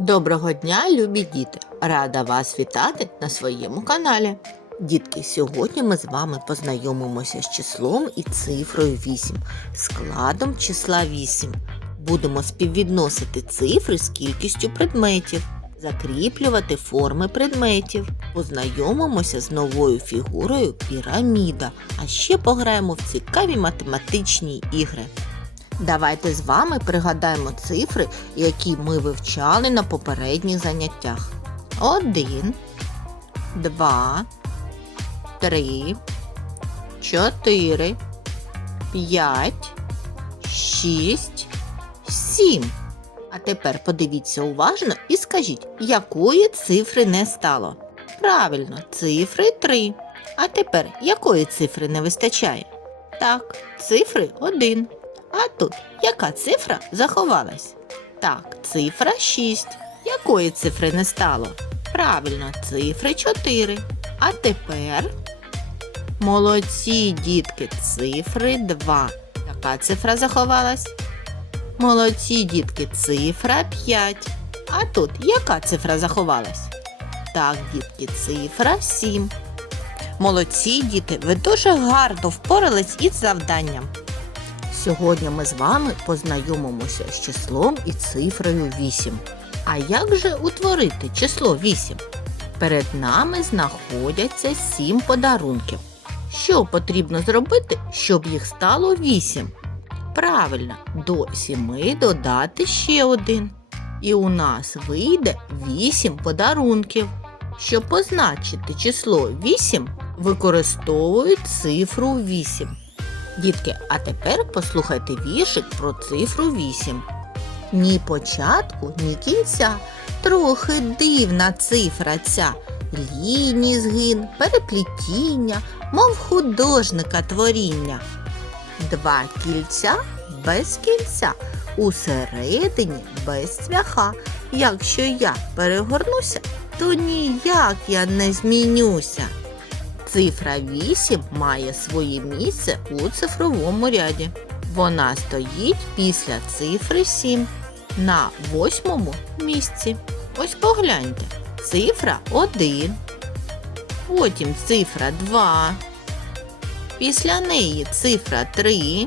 Доброго дня, любі діти! Рада вас вітати на своєму каналі. Дітки, сьогодні ми з вами познайомимося з числом і цифрою 8, складом числа 8. Будемо співвідносити цифри з кількістю предметів, закріплювати форми предметів, познайомимося з новою фігурою піраміда, а ще пограємо в цікаві математичні ігри. Давайте з вами пригадаємо цифри, які ми вивчали на попередніх заняттях. Один, два, три, чотири, п'ять, шість, сім. А тепер подивіться уважно і скажіть, якої цифри не стало. Правильно, цифри 3. А тепер якої цифри не вистачає? Так, цифри 1. А тут яка цифра заховалась? Так, цифра 6. Якої цифри не стало? Правильно, цифри 4. А тепер молодці дітки, цифри 2. Яка цифра заховалась? Молодці дітки, цифра 5. А тут яка цифра заховалась? Так, дітки, цифра 7. Молодці діти, ви дуже гарно впорались із завданням. Сьогодні ми з вами познайомимося з числом і цифрою 8. А як же утворити число 8? Перед нами знаходяться 7 подарунків. Що потрібно зробити, щоб їх стало 8? Правильно, до 7 додати ще один. І у нас вийде 8 подарунків. Щоб позначити число 8, використовують цифру 8. Дітки, а тепер послухайте віршик про цифру 8. Ні початку, ні кінця. Трохи дивна цифра ця. Лінії згин, переплетіння, мов художника творіння. Два кільця без кільця, усередині без цвяха. Якщо я перегорнуся, то ніяк я не змінюся. Цифра 8 має своє місце у цифровому ряді. Вона стоїть після цифри 7 на восьмому місці. Ось погляньте. Цифра 1. Потім цифра 2. Після неї цифра 3.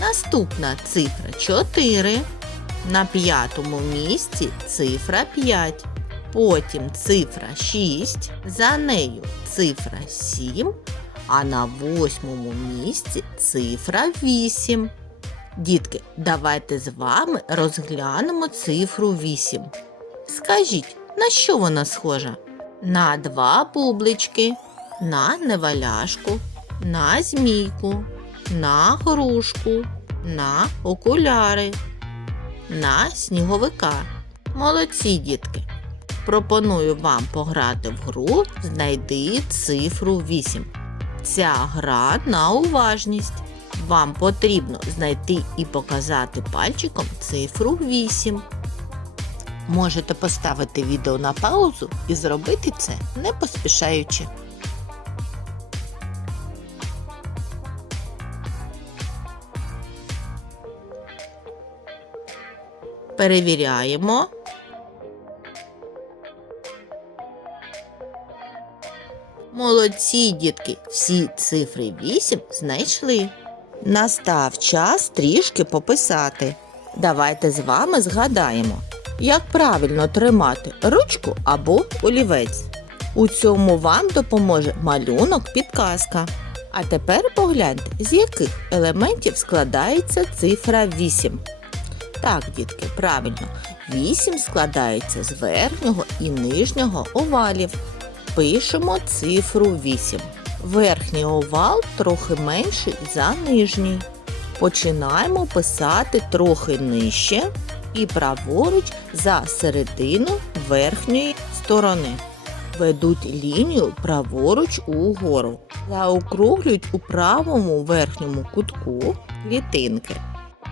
Наступна цифра 4. На п'ятому місці цифра 5 потім цифра 6, за нею цифра 7, а на восьмому місці цифра 8. Дітки, давайте з вами розглянемо цифру 8. Скажіть, на що вона схожа? На два бублички, на неваляшку, на змійку, на грушку, на окуляри, на сніговика. Молодці, дітки! Пропоную вам пограти в гру Знайди цифру 8. Ця гра на уважність. Вам потрібно знайти і показати пальчиком цифру 8. Можете поставити відео на паузу і зробити це не поспішаючи. Перевіряємо. Молодці, дітки, всі цифри 8 знайшли. Настав час трішки пописати. Давайте з вами згадаємо, як правильно тримати ручку або олівець. У цьому вам допоможе малюнок підказка. А тепер погляньте, з яких елементів складається цифра 8. Так, дітки, правильно, 8 складається з верхнього і нижнього овалів пишемо цифру 8. Верхній овал трохи менший за нижній. Починаємо писати трохи нижче і праворуч за середину верхньої сторони. Ведуть лінію праворуч угору. Заокруглюють у правому верхньому кутку клітинки.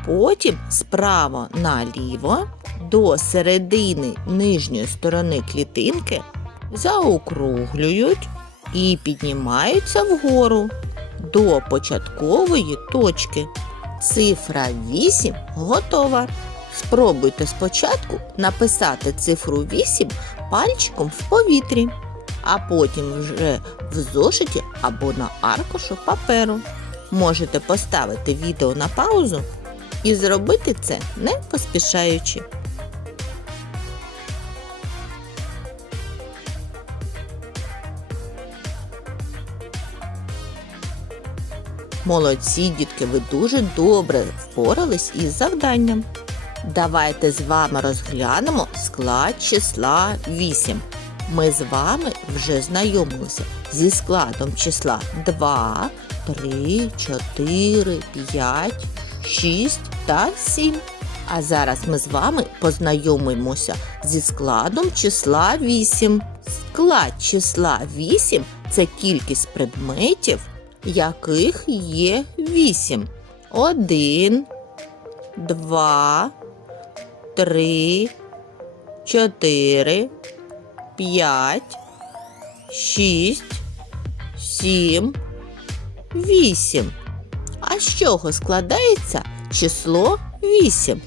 Потім справа наліво до середини нижньої сторони клітинки заокруглюють і піднімаються вгору до початкової точки. Цифра 8 готова. Спробуйте спочатку написати цифру 8 пальчиком в повітрі, а потім вже в зошиті або на аркушу паперу. Можете поставити відео на паузу і зробити це не поспішаючи. Молодці, дітки, ви дуже добре впорались із завданням. Давайте з вами розглянемо склад числа 8. Ми з вами вже знайомилися зі складом числа 2, 3, 4, 5, 6 та 7. А зараз ми з вами познайомимося зі складом числа 8. Склад числа 8 це кількість предметів, яких є 8. 1, 2, 3, 4, 5, 6, 7, 8. А з чого складається число 8?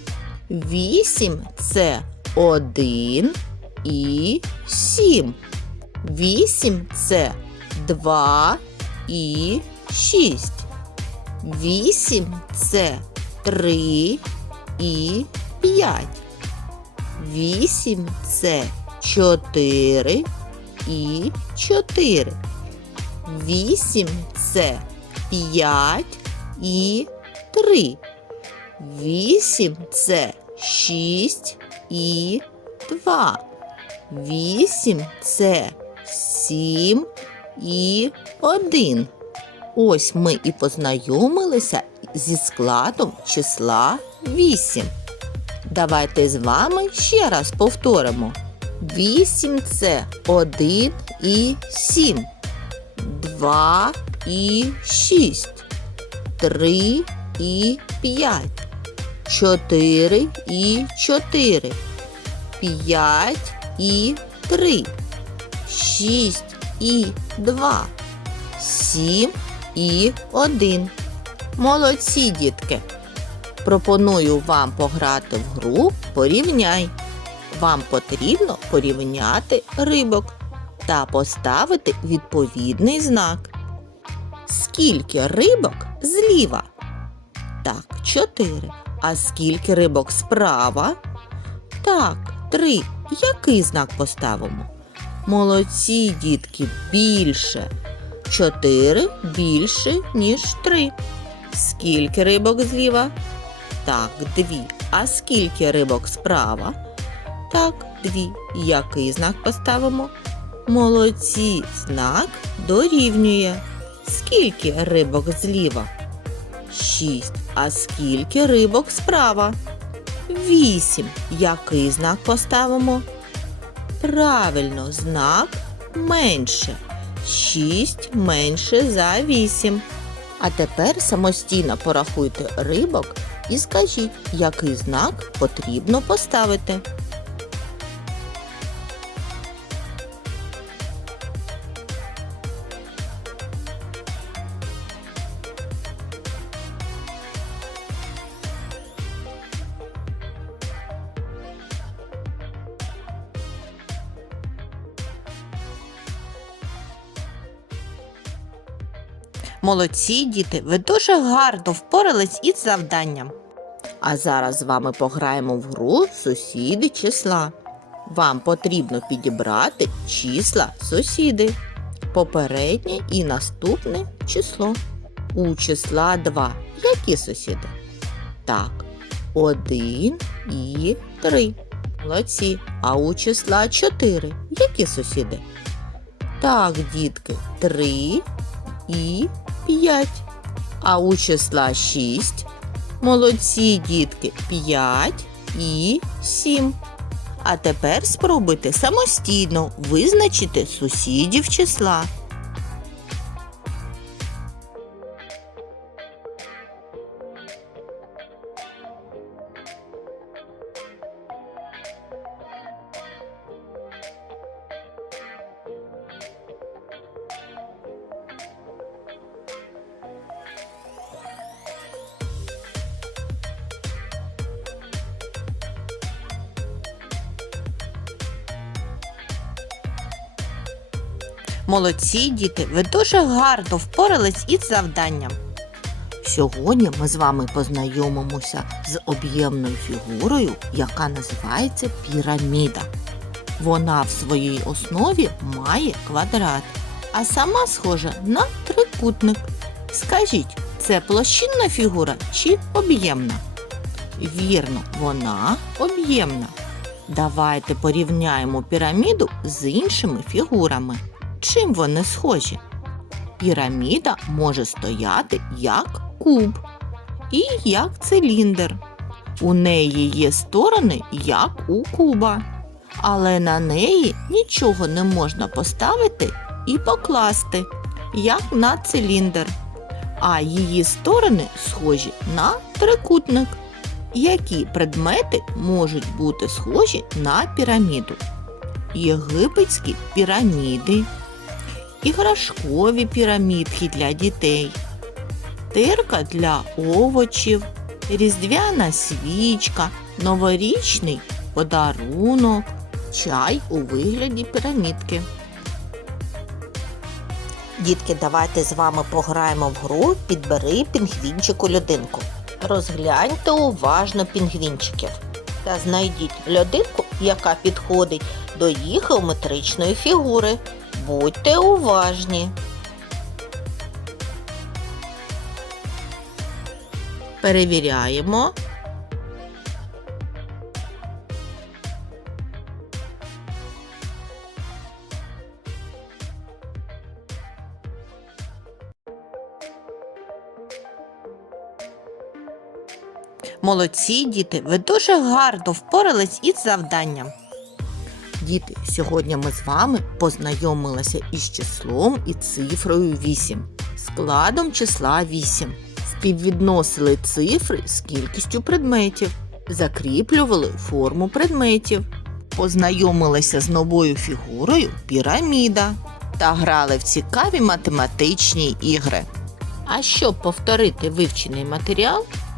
8 це 1 і 7. 8 це 2 і 6. 8 це 3 і 5. 8 це 4 і 4. 8 це 5 і 3. 8 це 6 і 2. 8 це 7 і 1. Ось ми і познайомилися зі складом числа 8. Давайте з вами ще раз повторимо. 8 це 1 і 7, 2 і 6, 3 і 5, 4 і 4, 5 і 3, 6 і 2, 7 і 1. Молодці, дітки! Пропоную вам пограти в гру Порівняй. Вам потрібно порівняти рибок та поставити відповідний знак. Скільки рибок зліва? Так, чотири. А скільки рибок справа? Так, три. Який знак поставимо? Молодці, дітки, більше. Чотири більше, ніж три. Скільки рибок зліва? Так, дві. А скільки рибок справа? Так, дві. Який знак поставимо? Молодці, знак дорівнює. Скільки рибок зліва? Шість. А скільки рибок справа? Вісім. Який знак поставимо? Правильно, знак менше. 6 менше за 8. А тепер самостійно порахуйте рибок і скажіть, який знак потрібно поставити. Молодці, діти, ви дуже гарно впорались із завданням. А зараз з вами пограємо в гру сусіди числа. Вам потрібно підібрати числа сусіди. Попереднє і наступне число. У числа 2. Які сусіди? Так, 1 і 3. Молодці. А у числа 4. Які сусіди? Так, дітки, 3 і 5. А у числа 6 молодці дітки 5 і 7. А тепер спробуйте самостійно визначити сусідів числа. Молодці, діти, ви дуже гарно впорались із завданням. Сьогодні ми з вами познайомимося з об'ємною фігурою, яка називається піраміда. Вона в своїй основі має квадрат, а сама схожа на трикутник. Скажіть, це площинна фігура чи об'ємна? Вірно, вона об'ємна. Давайте порівняємо піраміду з іншими фігурами. Чим вони схожі? Піраміда може стояти як куб і як циліндр. У неї є сторони, як у куба, але на неї нічого не можна поставити і покласти, як на циліндр. А її сторони схожі на трикутник. Які предмети можуть бути схожі на піраміду? Єгипетські піраміди, іграшкові пірамідки для дітей, тирка для овочів, різдвяна свічка, новорічний подарунок, чай у вигляді пірамідки. Дітки, давайте з вами пограємо в гру Підбери пінгвінчику людинку. Розгляньте уважно пінгвінчиків та знайдіть людинку, яка підходить до їх геометричної фігури. Будьте уважні. Перевіряємо. Молодці, діти, ви дуже гарно впорались із завданням. Діти, сьогодні ми з вами познайомилися із числом і цифрою 8, складом числа 8, співвідносили цифри з кількістю предметів, закріплювали форму предметів, познайомилися з новою фігурою піраміда та грали в цікаві математичні ігри. А щоб повторити вивчений матеріал,